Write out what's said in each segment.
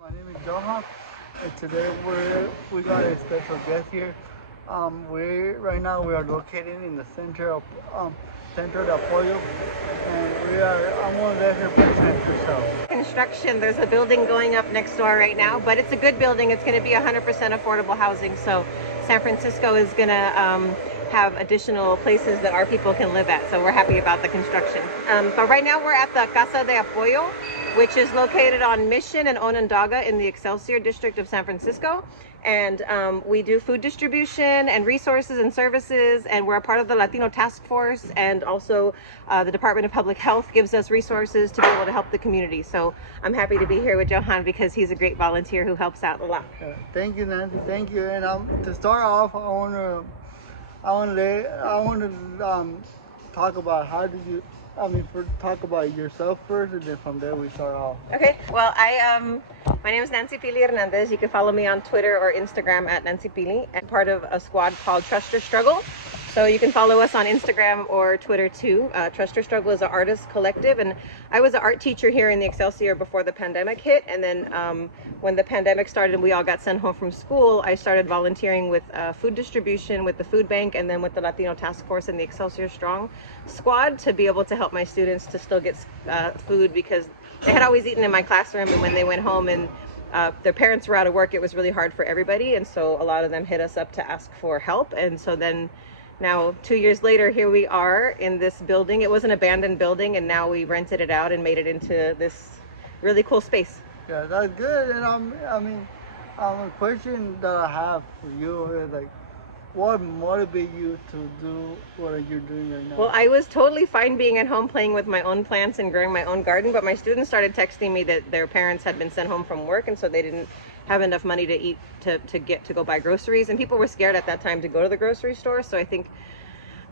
My name is Johan, and today we got a special guest here. Right now we are located in the center of Apoyo, and I'm gonna let her present herself. Construction. There's a building going up next door right now, but it's a good building. It's going to be 100% affordable housing. So San Francisco is going to have additional places that our people can live at. So we're happy about the construction. But right now we're at the Casa de Apoyo, which is located on Mission and Onondaga in the Excelsior district of San Francisco. And we do food distribution and resources and services, and we're a part of the Latino Task Force, and also the Department of Public Health gives us resources to be able to help the community. So I'm happy to be here with Johan because he's a great volunteer who helps out a lot. Thank you, Nancy. Thank you. And to start off, I want to talk about talk about yourself first, and then from there we start off. Okay. Well, my name is Nancyili Hernandez. You can follow me on Twitter or Instagram at Nancyili. I'm part of a squad called Trust or Struggle. So you can follow us on Instagram or Twitter too. Trust or Struggle is an artist collective, and I was an art teacher here in the Excelsior before the pandemic hit. And then when the pandemic started and we all got sent home from school, I started volunteering with food distribution with the food bank, and then with the Latino Task Force and the Excelsior Strong squad to be able to help my students to still get food, because they had always eaten in my classroom, and when they went home and their parents were out of work, it was really hard for everybody. And so a lot of them hit us up to ask for help. And so then now 2 years later, here we are in this building. It was an abandoned building, and now we rented it out and made it into this really cool space. Yeah, that's good. And a question that I have for you is like, what motivates you to do what you're doing right now? Well, I was totally fine being at home playing with my own plants and growing my own garden, but my students started texting me that their parents had been sent home from work, and so they didn't have enough money to eat to go buy groceries, and people were scared at that time to go to the grocery store. So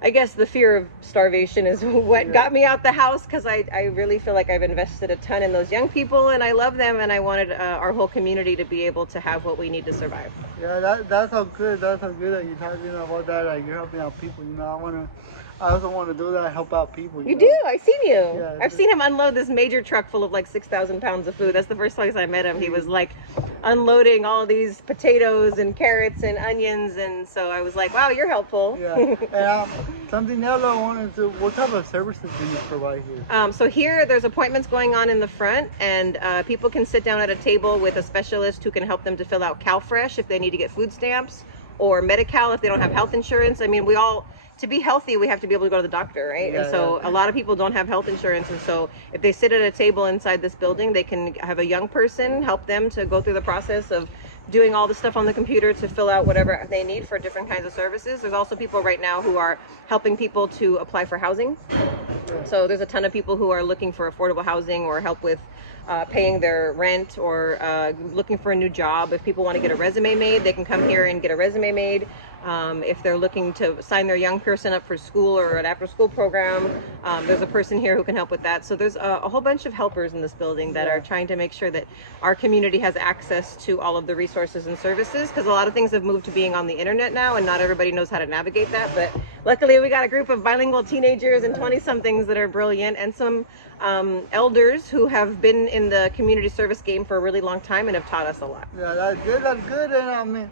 I guess the fear of starvation is what got me out the house, because I really feel like I've invested a ton in those young people, and I love them, and I wanted our whole community to be able to have what we need to survive. Yeah, that's how good. That's how good that you're talking about that. Like, you're helping out people. I also want to do that. Help out people. You do. I've seen you. Yeah, I've seen him unload this major truck full of like 6,000 pounds of food. That's the first place I met him. He was like unloading all these potatoes and carrots and onions, and so I was like, wow, you're helpful. Yeah. And something else I wanted to. What type of services do you provide here? So here, there's appointments going on in the front, and people can sit down at a table with a specialist who can help them to fill out CalFresh if they need to get food stamps, or Medi-Cal if they don't have health insurance. I mean, to be healthy, we have to be able to go to the doctor, right? Yeah, and so a lot of people don't have health insurance, and so if they sit at a table inside this building, they can have a young person help them to go through the process of doing all the stuff on the computer to fill out whatever they need for different kinds of services. There's also people right now who are helping people to apply for housing. So there's a ton of people who are looking for affordable housing or help with paying their rent, or looking for a new job. If people want to get a resume made, they can come here and get a resume made. If they're looking to sign their young person up for school or an after-school program, there's a person here who can help with that. So there's a whole bunch of helpers in this building that are trying to make sure that our community has access to all of the resources and services, because a lot of things have moved to being on the internet now, and not everybody knows how to navigate that. But luckily, we got a group of bilingual teenagers and 20-somethings that are brilliant, and some elders who have been in the community service game for a really long time and have taught us a lot. Yeah, that's good. That's good. And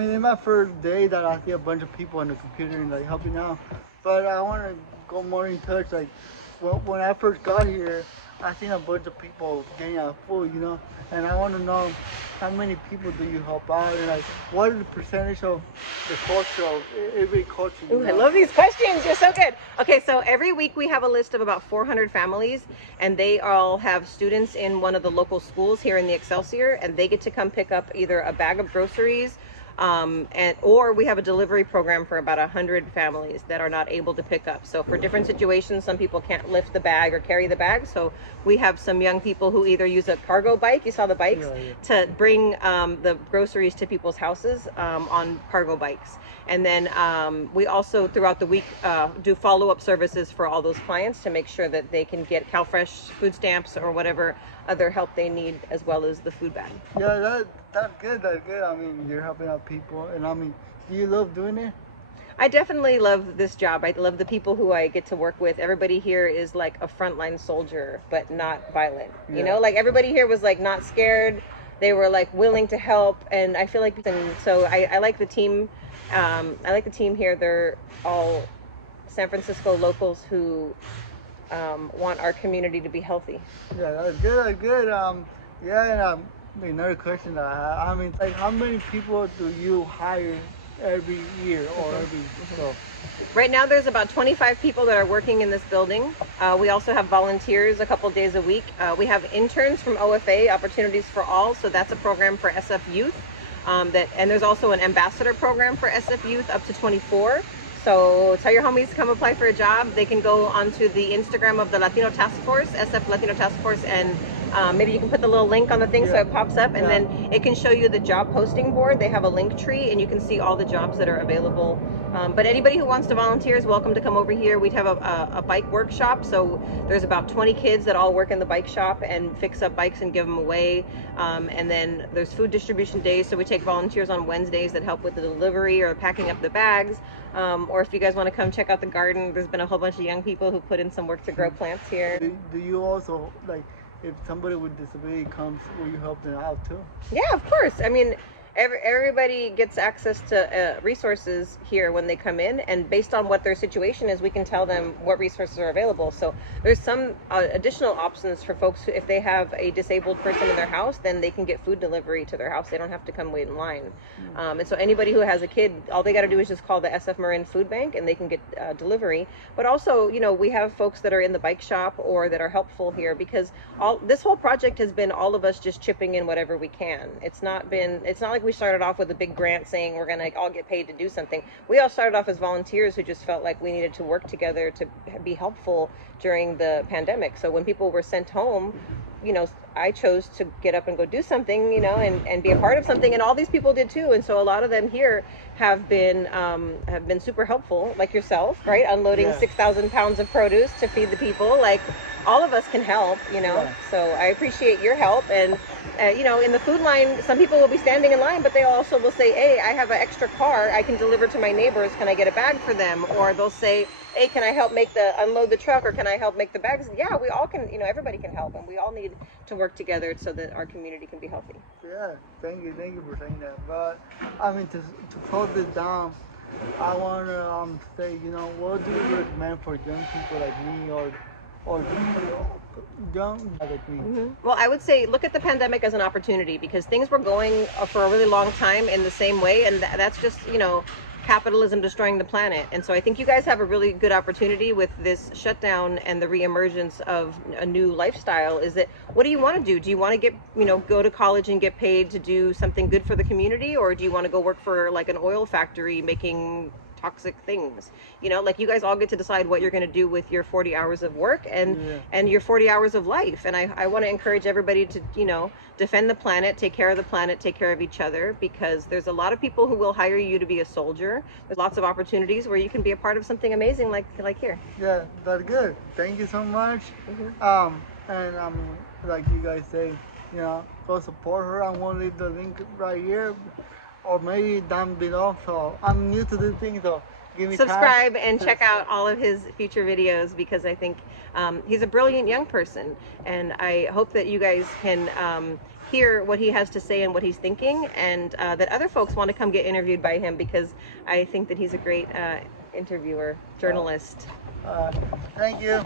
in my first day that I see a bunch of people on the computer and like helping out, but I want to go more in touch. Like, when I first got here, I seen a bunch of people getting out food, and I want to know how many people do you help out, and like, what is the percentage of the culture of every culture? Ooh, I love these questions. You're so good. Okay, so every week we have a list of about 400 families, and they all have students in one of the local schools here in the Excelsior, and they get to come pick up either a bag of groceries, or we have a delivery program for about 100 families that are not able to pick up. So for different situations, some people can't lift the bag or carry the bag. So we have some young people who either use a cargo bike, you saw the bikes, to bring the groceries to people's houses on cargo bikes. And then we also throughout the week do follow-up services for all those clients to make sure that they can get CalFresh food stamps or whatever other help they need, as well as the food bag. Yeah, that's good. That's good. You're helping out people, and do you love doing it? I definitely love this job. I love the people who I get to work with. Everybody here is like a frontline soldier, but not violent. You Yeah. know, like everybody here was like not scared. They were like willing to help, and I feel like, and so I like the team. I like the team here. They're all San Francisco locals who want our community to be healthy. Yeah, that's good. That's good. Yeah, and another question that I have. I mean, like, how many people do you hire every year or every so? Right now, there's about 25 people that are working in this building. We also have volunteers a couple days a week. We have interns from OFA, Opportunities for All, so that's a program for SF youth. And there's also an ambassador program for SF youth up to 24. So tell your homies to come apply for a job. They can go onto the Instagram of the Latino Task Force, SF Latino Task Force, and maybe you can put the little link on the thing so it pops up, and then it can show you the job posting board. They have a link tree, and you can see all the jobs that are available. But anybody who wants to volunteer is welcome to come over here. We'd have a bike workshop, so there's about 20 kids that all work in the bike shop and fix up bikes and give them away. And then there's food distribution days, so we take volunteers on Wednesdays that help with the delivery or packing up the bags. Or if you guys want to come check out the garden, there's been a whole bunch of young people who put in some work to grow plants here. Do you also, like, if somebody with disability comes, will you help them out too? Yeah, of course. I mean, everybody gets access to resources here when they come in, and based on what their situation is, we can tell them what resources are available. So there's some additional options for folks who, if they have a disabled person in their house, then they can get food delivery to their house. They don't have to come wait in line. And so anybody who has a kid, all they got to do is just call the SF Marin Food Bank and they can get delivery. But also, you know, we have folks that are in the bike shop or that are helpful here, because this whole project has been all of us just chipping in whatever we can. It's not like we started off with a big grant saying we're going to all get paid to do something. We all started off as volunteers who just felt like we needed to work together to be helpful during the pandemic. So when people were sent home, you know, I chose to get up and go do something, you know, and be a part of something, and all these people did too. And so a lot of them here have been super helpful, like yourself, right? Unloading 6,000 pounds of produce to feed the people. Like, all of us can help, you know. Yeah. So I appreciate your help. And you know, in the food line, some people will be standing in line, but they also will say, hey, I have an extra car, I can deliver to my neighbors, can I get a bag for them? Or they'll say, hey, can I help unload the truck, or can I help make the bags? Yeah, we all can, you know, everybody can help, and we all need to work together so that our community can be healthy. Yeah, thank you for saying that. But I mean, to close this down, I want to say, you know, what do you recommend for young people like me or young like me? Well, I would say look at the pandemic as an opportunity, because things were going for a really long time in the same way, and that's just, you know, capitalism destroying the planet. And so I think you guys have a really good opportunity with this shutdown and the reemergence of a new lifestyle. Is that, what do you want to do? Do you want to get, you know, go to college and get paid to do something good for the community, or do you want to go work for like an oil factory making toxic things? You know, like, you guys all get to decide what you're going to do with your 40 hours of work and your 40 hours of life. And I want to encourage everybody to, you know, defend the planet, take care of the planet, take care of each other, because there's a lot of people who will hire you to be a soldier. There's lots of opportunities where you can be a part of something amazing like here. Yeah, that's good. Thank you so much. And like you guys say, you know, go support her. I'm gonna leave the link right here, or maybe down below. So I'm new to this thing, so give me Subscribe time and check out all of his future videos, because I think he's a brilliant young person, and I hope that you guys can hear what he has to say and what he's thinking, and that other folks want to come get interviewed by him, because I think that he's a great interviewer, journalist. Thank you.